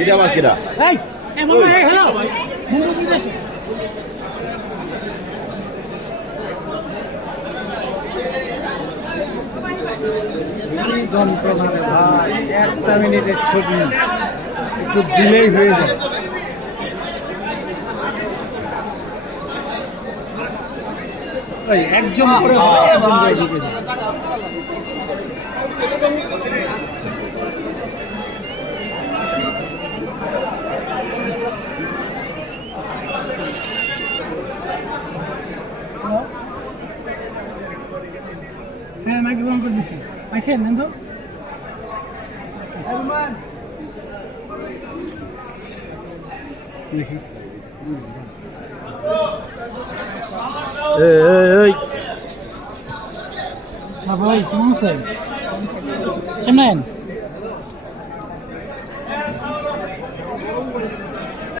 এটা আবার কিরা এই এমন না হ্যালো মুন্ডু কি যন্ত্রণা ভাই একটা মিনিটের ছবি। একটু দিলেই হয়ে যায়। একজন করে হয়, হ্যাঁ মাইক্রোফোন করে দিছি। পাইছেন নেন তো দেখি। এই ভাই কেমন আছেন? কেমন